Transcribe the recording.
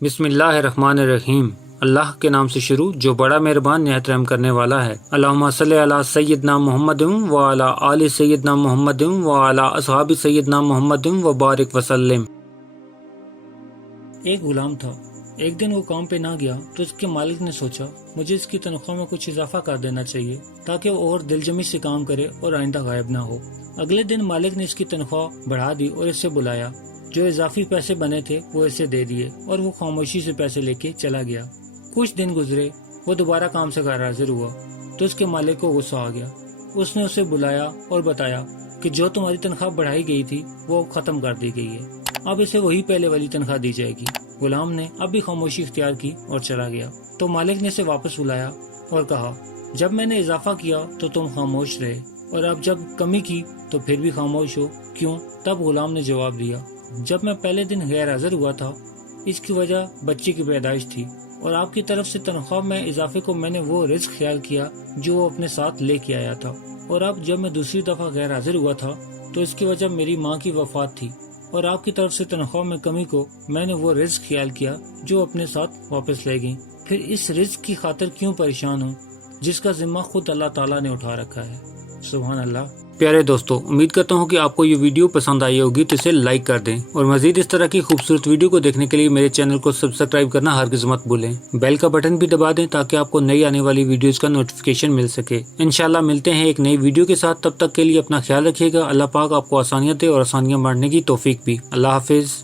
بسم اللہ الرحمن الرحیم۔ اللہ کے نام سے شروع جو بڑا مہربان نہایت رحم کرنے والا ہے۔ اللہم صلی علی سیدنا محمد وعلی آل سیدنا محمد وعلی اصحاب سیدنا محمد وبارک وسلم۔ ایک غلام تھا۔ ایک دن وہ کام پہ نہ گیا تو اس کے مالک نے سوچا مجھے اس کی تنخواہ میں کچھ اضافہ کر دینا چاہیے تاکہ وہ اور دلجمی سے کام کرے اور آئندہ غائب نہ ہو۔ اگلے دن مالک نے اس کی تنخواہ بڑھا دی اور اسے بلایا۔ جو اضافی پیسے بنے تھے وہ اسے دے دیے اور وہ خاموشی سے پیسے لے کے چلا گیا۔ کچھ دن گزرے، وہ دوبارہ کام سے غیر حاضر ہوا تو اس کے مالک کو غصہ آ گیا۔ اس نے اسے بلایا اور بتایا کہ جو تمہاری تنخواہ بڑھائی گئی تھی وہ ختم کر دی گئی ہے، اب اسے وہی پہلے والی تنخواہ دی جائے گی۔ غلام نے اب بھی خاموشی اختیار کی اور چلا گیا۔ تو مالک نے اسے واپس بلایا اور کہا جب میں نے اضافہ کیا تو تم خاموش رہے اور اب جب کمی کی تو پھر بھی خاموش ہو، کیوں؟ تب غلام نے جواب دیا جب میں پہلے دن غیر حاضر ہوا تھا اس کی وجہ بچے کی پیدائش تھی اور آپ کی طرف سے تنخواہ میں اضافے کو میں نے وہ رزق خیال کیا جو وہ اپنے ساتھ لے کے آیا تھا، اور اب جب میں دوسری دفعہ غیر حاضر ہوا تھا تو اس کی وجہ میری ماں کی وفات تھی، اور آپ کی طرف سے تنخواہ میں کمی کو میں نے وہ رزق خیال کیا جو اپنے ساتھ واپس لے گئی۔ پھر اس رزق کی خاطر کیوں پریشان ہوں جس کا ذمہ خود اللہ تعالیٰ نے اٹھا رکھا ہے۔ سبحان اللہ۔ پیارے دوستو، امید کرتا ہوں کہ آپ کو یہ ویڈیو پسند آئی ہوگی تو اسے لائک کر دیں، اور مزید اس طرح کی خوبصورت ویڈیو کو دیکھنے کے لیے میرے چینل کو سبسکرائب کرنا ہرگز مت بھولیں۔ بیل کا بٹن بھی دبا دیں تاکہ آپ کو نئی آنے والی ویڈیوز کا نوٹیفیکیشن مل سکے۔ انشاءاللہ ملتے ہیں ایک نئی ویڈیو کے ساتھ، تب تک کے لیے اپنا خیال رکھیے گا۔ اللہ پاک آپ کو آسانیاں دے اور آسانیاں بانٹنے کی توفیق بھی۔ اللہ حافظ۔